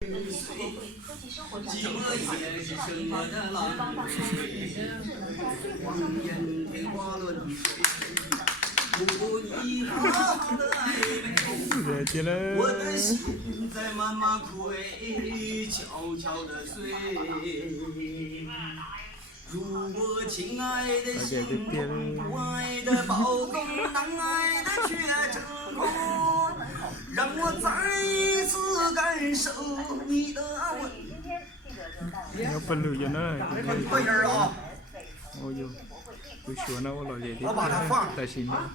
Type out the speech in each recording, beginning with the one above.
寂寞也是什么的浪费，红颜天花乱坠，不你好的暧昧，我的心在慢慢枯萎，悄悄的碎。如果亲爱的心痛，不爱的暴动，难爱的却成空，让我再一次感受你的温。Nó phân lử cho nó ôi dù tôi xuống nó lò dễ tiếp tại xin nó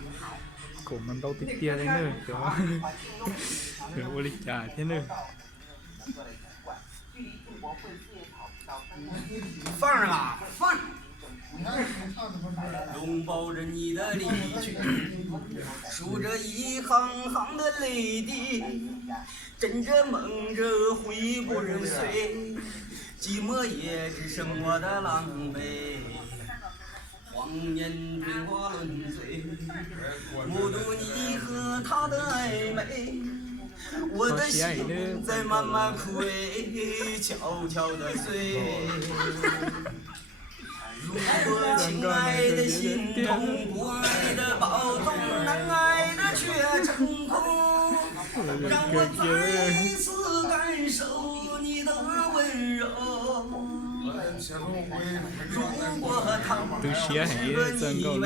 cổ mình đâu tiếp tia thế nữa đó rồi ô lịch trả thế nữa 放上吧，放上。拥抱着你的离去，数着一行行的泪滴，枕着梦着悔不忍碎，寂寞也只剩我的狼狈。谎言天花乱坠，目睹你和他的暧昧。我的心在慢慢枯萎，悄悄地碎。如果亲爱的心痛，不爱的暴动，难爱的却成空，让我再一次感受你的温柔。如果他不是和你为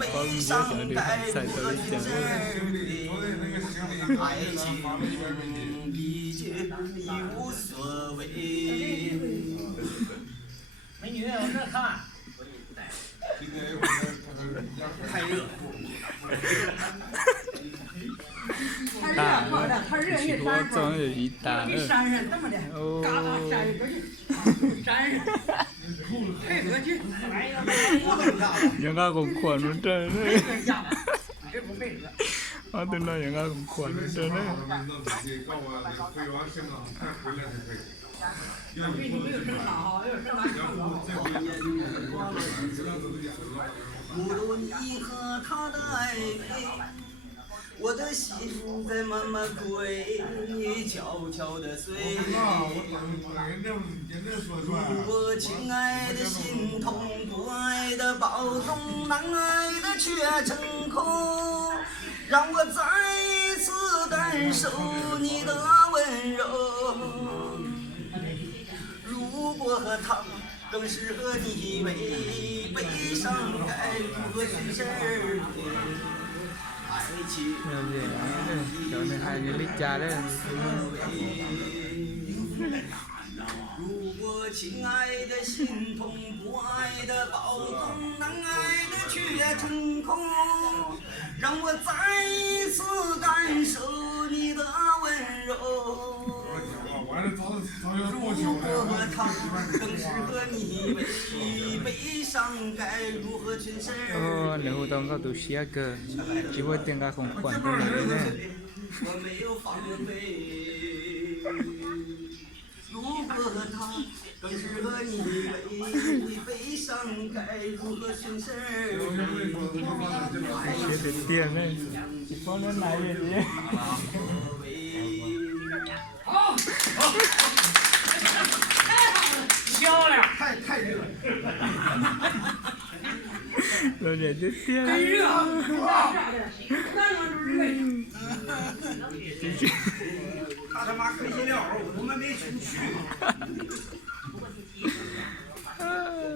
悲伤该如何去面对？爱情已绝已无所谓。美女，往这看。太热。ta chỉ có cho nó gì ta nữa những cái cũng khuẩn luôn trơn đấy tôi nói những cái cũng khuẩn luôn trơn đấy 目睹你和他的暧昧，我的心在慢慢枯萎，悄悄地碎。如果亲爱的心痛，不爱的暴动，难爱的却成空，让我再一次感受你的温柔。如果他更适合你为悲伤该如何去面对？爱情cho nên hai người lít cha đấy 如果亲爱的心痛，不爱的暴动，难爱的却成空，让我再一次感受你的温柔。如果他更适合你为悲伤该如何诠释？ nếu tao có tụi xía cơ chỉ với tiếng ca không quản cái này nữa 我没有防备。如果他更适合你为悲伤该如何诠释？ xía tiền tiền đấy chỉ có lên này vậy đi 漂亮，太热了。rồi để tiếp tiền 真热。他他妈喝饮料，我他妈没出去。